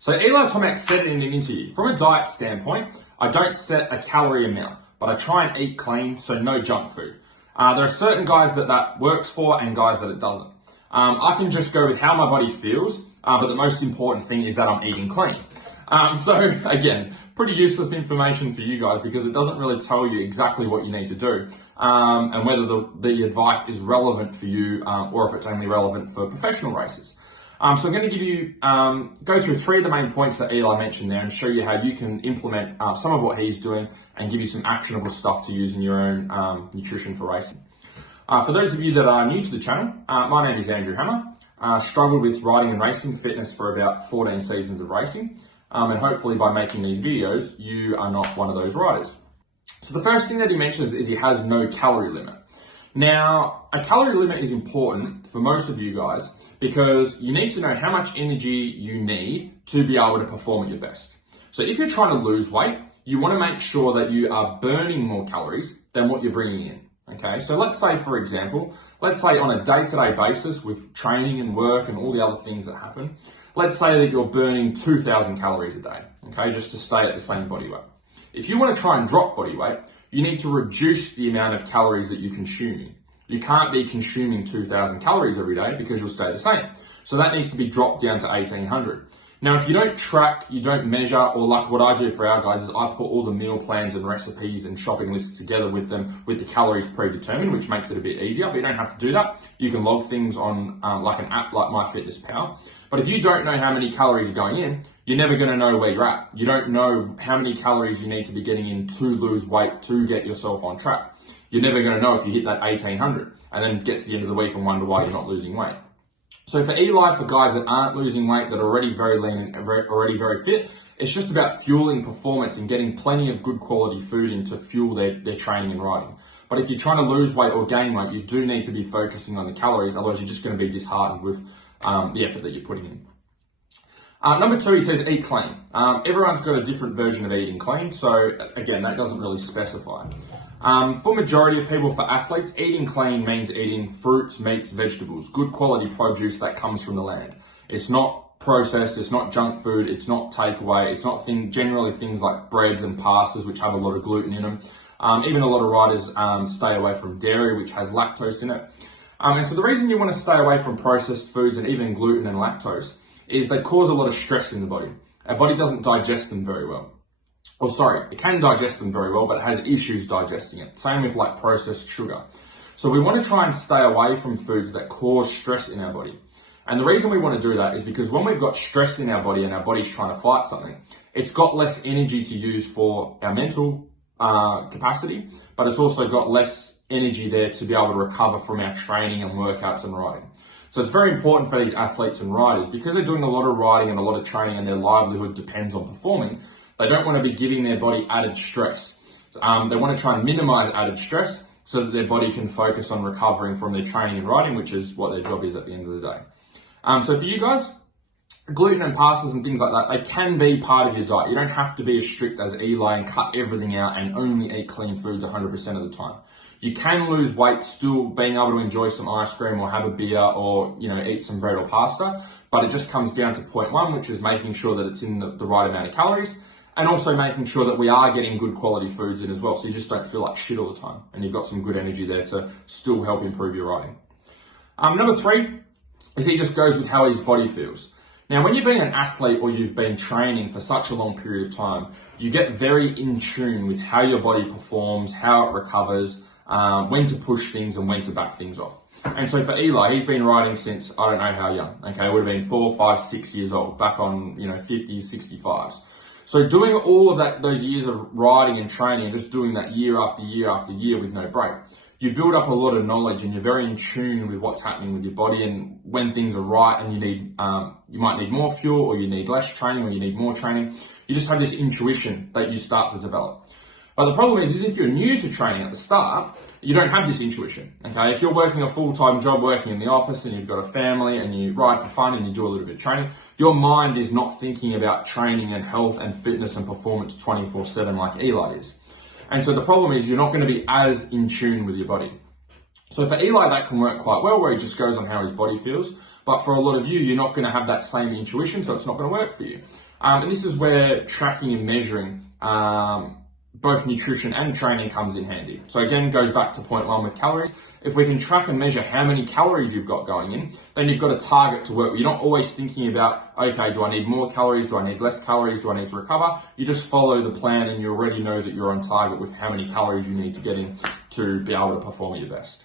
So Eli Tomac said in an interview, from a diet standpoint, I don't set a calorie amount, but I try and eat clean, so no junk food. There are certain guys that works for and guys that it doesn't. I can just go with how my body feels, but the most important thing is that I'm eating clean. So again, pretty useless information for you guys because it doesn't really tell you exactly what you need to do and whether the advice is relevant for you or if it's only relevant for professional racers. So I'm going to give you, go through three of the main points that Eli mentioned there and show you how you can implement some of what he's doing and give you some actionable stuff to use in your own nutrition for racing. For those of you that are new to the channel, my name is Andrew Hammer. Struggled with riding and racing fitness for about 14 seasons of racing. And hopefully by making these videos, you are not one of those riders. So the first thing that he mentions is he has no calorie limit. Now, a calorie limit is important for most of you guys because you need to know how much energy you need to be able to perform at your best. So if you're trying to lose weight, you want to make sure that you are burning more calories than what you're bringing in. Okay, so let's say, for example, let's say on a day-to-day basis with training and work and all the other things that happen, let's say that you're burning 2,000 calories a day, okay, just to stay at the same body weight. If you want to try and drop body weight, you need to reduce the amount of calories that you're consuming. You can't be consuming 2,000 calories every day because you'll stay the same. So that needs to be dropped down to 1,800. Now, if you don't track, you don't measure, or like what I do for our guys is I put all the meal plans and recipes and shopping lists together with them with the calories predetermined, which makes it a bit easier, but you don't have to do that. You can log things on like an app like MyFitnessPal. But if you don't know how many calories are going in, you're never going to know where you're at. You don't know how many calories you need to be getting in to lose weight to get yourself on track. You're never going to know if you hit that 1,800 and then get to the end of the week and wonder why you're not losing weight. So for Eli, for guys that aren't losing weight, that are already very lean and already very fit, it's just about fueling performance and getting plenty of good quality food in to fuel their training and riding. But if you're trying to lose weight or gain weight, you do need to be focusing on the calories, otherwise you're just going to be disheartened with the effort that you're putting in. Number two, he says eat clean. Everyone's got a different version of eating clean, so again, that doesn't really specify. For majority of people, for athletes, eating clean means eating fruits, meats, vegetables, good quality produce that comes from the land. It's not processed, it's not junk food, it's not takeaway, it's not generally things like breads and pastas which have a lot of gluten in them. Even a lot of riders stay away from dairy which has lactose in it. And so the reason you want to stay away from processed foods and even gluten and lactose is they cause a lot of stress in the body. Our body doesn't digest them very well. Or sorry, it can digest them very well, but it has issues digesting it. Same with like processed sugar. So we want to try and stay away from foods that cause stress in our body. And the reason we want to do that is because when we've got stress in our body and our body's trying to fight something, it's got less energy to use for our mental capacity, but it's also got less energy there to be able to recover from our training and workouts and riding. So it's very important for these athletes and riders because they're doing a lot of riding and a lot of training and their livelihood depends on performing. They don't want to be giving their body added stress. They want to try and minimize added stress so that their body can focus on recovering from their training and riding, which is what their job is at the end of the day. So for you guys, gluten and pastas and things like that, they can be part of your diet. You don't have to be as strict as Eli and cut everything out and only eat clean foods 100% of the time. You can lose weight still being able to enjoy some ice cream or have a beer or, eat some bread or pasta, but it just comes down to point one, which is making sure that it's in the right amount of calories. And also making sure that we are getting good quality foods in as well, so you just don't feel like shit all the time. And you've got some good energy there to still help improve your riding. Number three is he just goes with how his body feels. Now, when you've been an athlete or you've been training for such a long period of time, you get very in tune with how your body performs, how it recovers, when to push things and when to back things off. And so for Eli, he's been riding since, I don't know how young, okay? It would have been 4, 5, 6 years old, back on, 50s, 65s. So doing all of those years of riding and training and just doing that year after year after year with no break, you build up a lot of knowledge and you're very in tune with what's happening with your body and when things are right and you might need more fuel or you need less training or you need more training. You just have this intuition that you start to develop. But the problem is if you're new to training at the start, you don't have this intuition, okay? If you're working a full-time job, working in the office and you've got a family and you ride for fun and you do a little bit of training, your mind is not thinking about training and health and fitness and performance 24/7 like Eli is. And so the problem is you're not going to be as in tune with your body. So for Eli, that can work quite well where he just goes on how his body feels. But for a lot of you, you're not going to have that same intuition, so it's not going to work for you. And this is where tracking and measuring both nutrition and training comes in handy. So again, goes back to point one with calories. If we can track and measure how many calories you've got going in, then you've got a target to work with. You're not always thinking about, okay, do I need more calories? Do I need less calories? Do I need to recover? You just follow the plan and you already know that you're on target with how many calories you need to get in to be able to perform at your best.